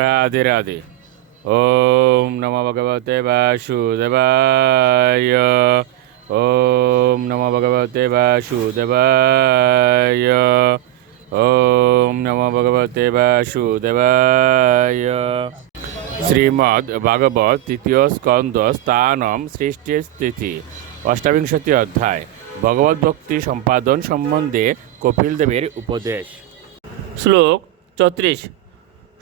রাধে রাধে। ওম নমো ভগবতে বাসুদেবায়। ওম নমো ভগবতে বাসুদেবায়। ওম নমো ভগবতে বাসুদেবায়। শ্রীমদ্ ভাগবত তৃতীয় স্কন্দ স্থানম সৃষ্টি স্থিতি অষ্টাবিংশতি অধ্যায় ভগবত ভক্তি সম্পাদন সম্বন্ধে কপিল দেবের উপদেশ। শ্লোক 34।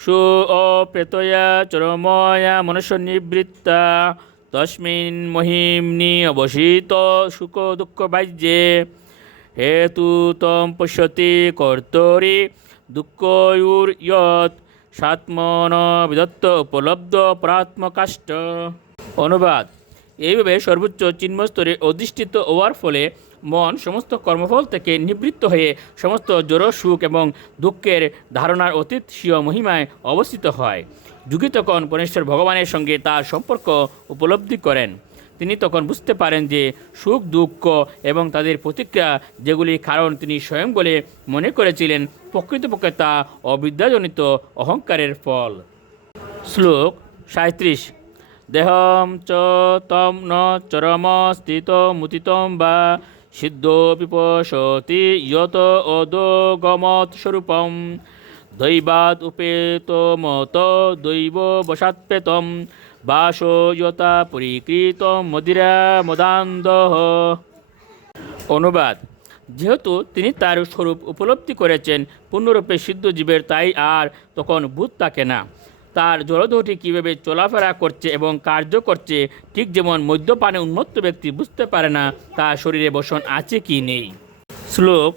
সু অপ্রেতয়া চরময়া মনুষ্যনিবৃত্তা তস্মিন মহিম্নি অবসিত সুখ দুঃখ বাহ্যে হেতু তম পশ্যতি কর্তরি দুঃখয়ুর্যৎ সাত্মন বিদত্ত উপলব্ধ পরাত্মকাষ্ট। অনুবাদ: এইভাবে সর্বোচ্চ চিন্মস্তরে অধিষ্ঠিত হওয়ার ফলে মন সমস্ত কর্মফল থেকে নিবৃত্ত হয়ে সমস্ত জড় সুখ এবং দুঃখের ধারণার অতীত স্বীয় মহিমায় অবস্থিত হয়। যোগী তখন পরমেশ্বর ভগবানের সঙ্গে তার সম্পর্ক উপলব্ধি করেন। তিনি তখন বুঝতে পারেন যে সুখ দুঃখ এবং তাদের প্রতিক্রিয়া, যেগুলি কারণ তিনি স্বয়ং বলে মনে করেছিলেন, প্রকৃতপক্ষে তা অবিদ্যাজনিত অহংকারের ফল। শ্লোক 37। দেহম চ তম ন চরম স্থিত মুতিতম বা সিদ্ধ পিপসতি ইয়ত অদোগমত স্বরূপম দৈবাদ উপেত মত দৈব বসাৎপেতম বাসো যতা পরিকৃত মদিরা মদান্দহ। অনুবাদ: যেহেতু তিনি তার স্বরূপ উপলব্ধি করেছেন পূর্ণরূপে সিদ্ধ জীবের, তাই আর তখন বোধ থাকে না তার জড়দেহটি কীভাবে চলাফেরা করছে এবং কার্য করছে, ঠিক যেমন মদ্যপানে উন্মত্ত ব্যক্তি বুঝতে পারে না তার শরীরে বসন আছে কি নেই। শ্লোক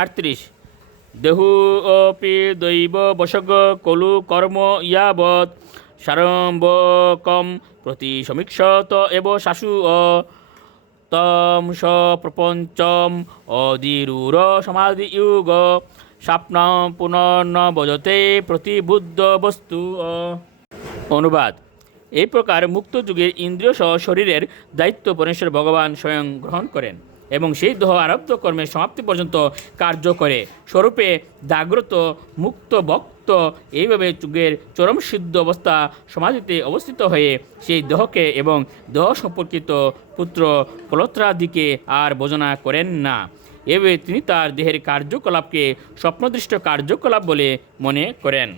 38। দেহু অপি দৈব বশগ কলু কর্ম ইয়াবৎ সারম্ভকম প্রতি সমীক্ষত এব শাশু তম স প্রপঞ্চম অদিরূঢ় সমাধিযুগ স্বপ্ন পুনর্ন বজতে প্রতিবুদ্ধ বস্তু। অনুবাদ: এই প্রকার মুক্ত যুগের ইন্দ্রিয় সহ শরীরের দায়িত্ব পরমেশ্বর ভগবান স্বয়ং গ্রহণ করেন এবং সেই দেহ আরব্ধ কর্মের সমাপ্তি পর্যন্ত কার্য করে। স্বরূপে জাগ্রত মুক্ত ভক্ত এইভাবে যুগের চরম সিদ্ধ অবস্থা সমাধিতে অবস্থিত হয়ে সেই দেহকে এবং দেহ সম্পর্কিত পুত্র কলত্রাদিকে আর ভোজনা করেন না। এভাবে তিনি তার দেহের কার্যকলাপকে স্বপ্নদৃষ্ট কার্যকলাপ বলে মনে করেন।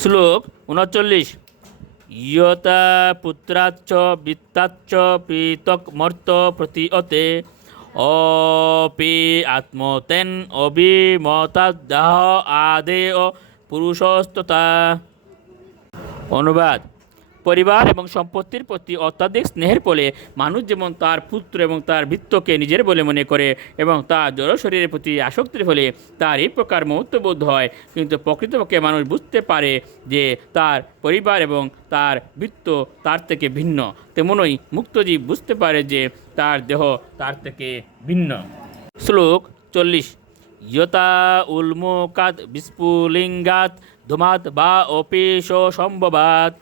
শ্লোক 39। ইয়তা পুত্রাচ্চ বৃত্তাচ্চ পৃথক মর্ত প্রতীয়তে অপি আত্মতেন অভিমতাদাহ আদেয় পুরুষস্ততা। অনুবাদ: পরিবার এবং সম্পত্তির প্রতি অত্যাধিক স্নেহের ফলে মানুষ যেমন তার পুত্র এবং তার ভৃত্যকে নিজের বলে মনে করে এবং তার জড় শরীরের প্রতি আসক্তির ফলে তার এই প্রকার মহত্ববোধ হয়, কিন্তু প্রকৃতপক্ষে মানুষ বুঝতে পারে যে তার পরিবার এবং তার ভৃত্য তার থেকে ভিন্ন, তেমনই মুক্তজীব বুঝতে পারে যে তার দেহ তার থেকে ভিন্ন। শ্লোক 40। ইয়তা উন্মুকাৎ বিস্ফুলিঙ্গাৎ ধূমাৎ বা অপি সম্ভবাৎ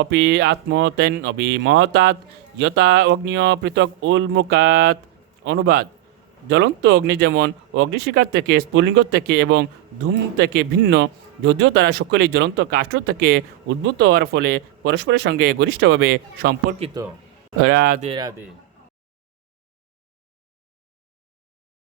অপি আত্মতেন অভিমতাৎ ইয়তা অগ্নিয় পৃথক উন্মুকাৎ। অনুবাদ: জ্বলন্ত অগ্নি যেমন অগ্নিশিখার থেকে, স্ফুলিঙ্গ থেকে এবং ধূম থেকে ভিন্ন, যদিও তারা সকলেই জ্বলন্ত কাষ্ঠ থেকে উদ্ভূত হওয়ার ফলে পরস্পরের সঙ্গে ঘনিষ্ঠভাবে সম্পর্কিত। রাধে রাধে।